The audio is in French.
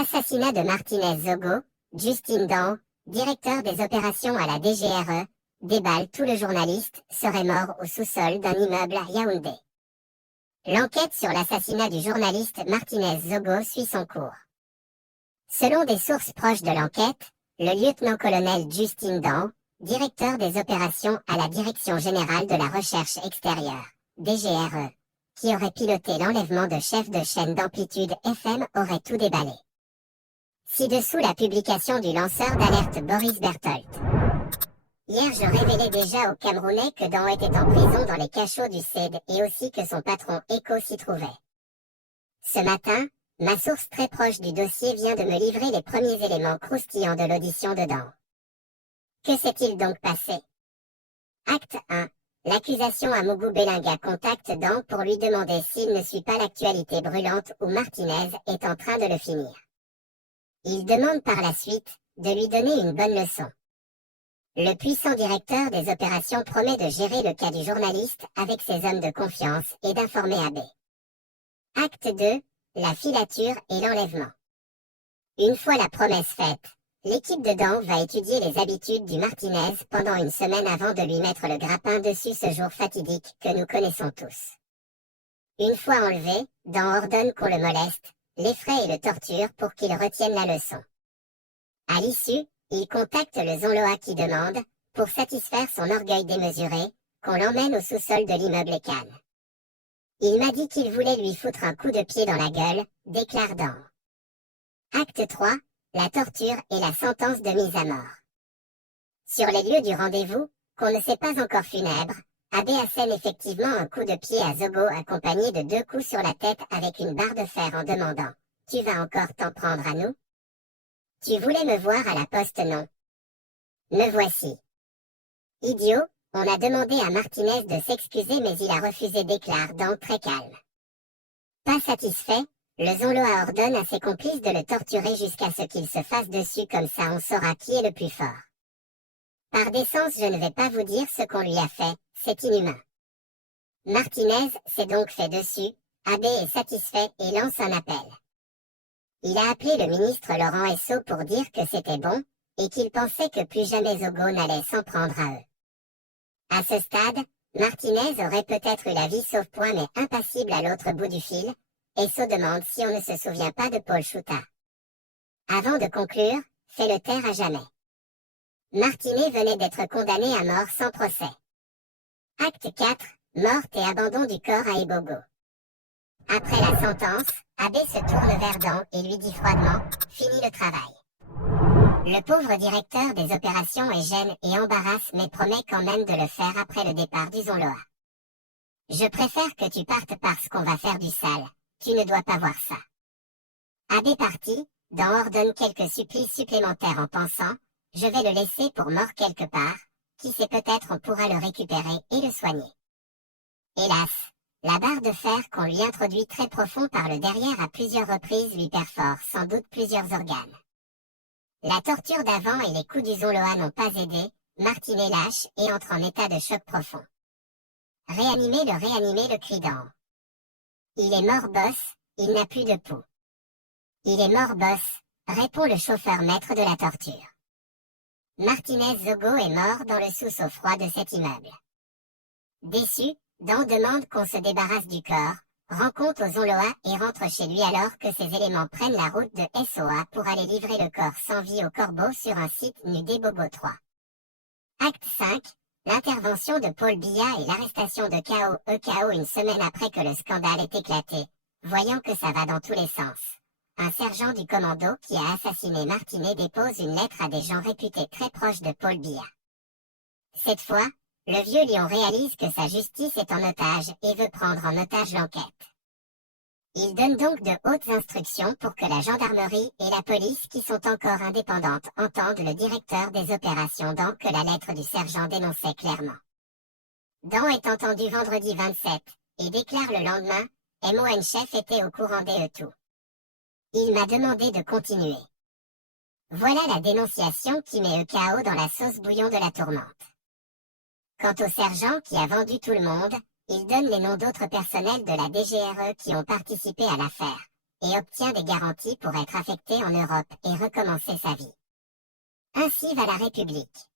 Assassinat de Martinez Zogo, Justine Dan, directeur des opérations à la DGRE, déballe tout le journaliste, serait mort au sous-sol d'un immeuble à Yaoundé. L'enquête sur l'assassinat du journaliste Martinez Zogo suit son cours. Selon des sources proches de l'enquête, le lieutenant-colonel Justine Dan, directeur des opérations à la Direction générale de la recherche extérieure, DGRE, qui aurait piloté l'enlèvement de chefs de chaîne d'amplitude FM aurait tout déballé. Ci-dessous la publication du lanceur d'alerte Boris Berthold. Hier je révélais déjà aux Camerounais que Dan était en prison dans les cachots du CED et aussi que son patron Echo s'y trouvait. Ce matin, ma source très proche du dossier vient de me livrer les premiers éléments croustillants de l'audition de Dan. Que s'est-il donc passé? Acte 1. L'accusation à Mougou Belinga contacte Dan pour lui demander s'il ne suit pas l'actualité brûlante où Martinez est en train de le finir. Il demande par la suite de lui donner une bonne leçon. Le puissant directeur des opérations promet de gérer le cas du journaliste avec ses hommes de confiance et d'informer AB. Acte 2. La filature et l'enlèvement. Une fois la promesse faite, l'équipe de Dan va étudier les habitudes du Martinez pendant une semaine avant de lui mettre le grappin dessus ce jour fatidique que nous connaissons tous. Une fois enlevé, Dan ordonne qu'on le moleste, l'effraie et le torture pour qu'il retienne la leçon. À l'issue, il contacte le Zonloa qui demande, pour satisfaire son orgueil démesuré, qu'on l'emmène au sous-sol de l'immeuble Cannes. Il m'a dit qu'il voulait lui foutre un coup de pied dans la gueule, déclare Dan. Acte 3. La torture et la sentence de mise à mort. Sur les lieux du rendez-vous, qu'on ne sait pas encore funèbre, AB assène effectivement un coup de pied à Zogo accompagné de 2 coups sur la tête avec une barre de fer en demandant « Tu vas encore t'en prendre à nous ?» Tu voulais me voir à la poste, non? Me voici. Idiot, on a demandé à Martinez de s'excuser mais il a refusé, déclare Dan très calme. Pas satisfait, le Zonloa ordonne à ses complices de le torturer jusqu'à ce qu'il se fasse dessus, comme ça on saura qui est le plus fort. Par décence, je ne vais pas vous dire ce qu'on lui a fait, c'est inhumain. Martinez s'est donc fait dessus, AB est satisfait et lance un appel. Il a appelé le ministre Laurent Esso pour dire que c'était bon, et qu'il pensait que plus jamais Zogo n'allait s'en prendre à eux. À ce stade, Martinez aurait peut-être eu la vie sauf point mais impassible à l'autre bout du fil, Esso demande si on ne se souvient pas de Paul Chouta. Avant de conclure, fais-le taire à jamais. Martinez venait d'être condamné à mort sans procès. Acte 4, morte et abandon du corps à Ebogo. Après la sentence, AB se tourne vers Dan et lui dit froidement « Fini le travail ». Le pauvre directeur des opérations est gêné et embarrasse mais promet quand même de le faire après le départ du Zonloa. Je préfère que tu partes parce qu'on va faire du sale, tu ne dois pas voir ça. AB parti, Dan ordonne quelques supplices supplémentaires en pensant « Je vais le laisser pour mort quelque part, qui sait peut-être on pourra le récupérer et le soigner ». Hélas, la barre de fer qu'on lui introduit très profond par le derrière à plusieurs reprises lui perfore sans doute plusieurs organes. La torture d'avant et les coups du Zonloa n'ont pas aidé, Martinez lâche et entre en état de choc profond. Réanimer le cri Dan. Il est mort boss, il n'a plus de pouls. Il est mort boss, répond le chauffeur maître de la torture. Martinez Zogo est mort dans le sous-sol froid de cet immeuble. Déçu, Dan demande qu'on se débarrasse du corps, rend compte aux Zonloa et rentre chez lui alors que ses éléments prennent la route de SOA pour aller livrer le corps sans vie au Corbeau sur un site nu d'Ebogo 3. Acte 5, l'intervention de Paul Biya et l'arrestation de KO une semaine après que le scandale ait éclaté, voyant que ça va dans tous les sens. Un sergent du commando qui a assassiné Martinez dépose une lettre à des gens réputés très proches de Paul Biya. Cette fois, le vieux lion réalise que sa justice est en otage et veut prendre en otage l'enquête. Il donne donc de hautes instructions pour que la gendarmerie et la police qui sont encore indépendantes entendent le directeur des opérations Dan que la lettre du sergent dénonçait clairement. Dan est entendu vendredi 27 et déclare le lendemain « MON chef était au courant des tout. Il m'a demandé de continuer. » Voilà la dénonciation qui met KO dans la sauce bouillon de la tourmente. Quant au sergent qui a vendu tout le monde, il donne les noms d'autres personnels de la DGRE qui ont participé à l'affaire, et obtient des garanties pour être affecté en Europe et recommencer sa vie. Ainsi va la République.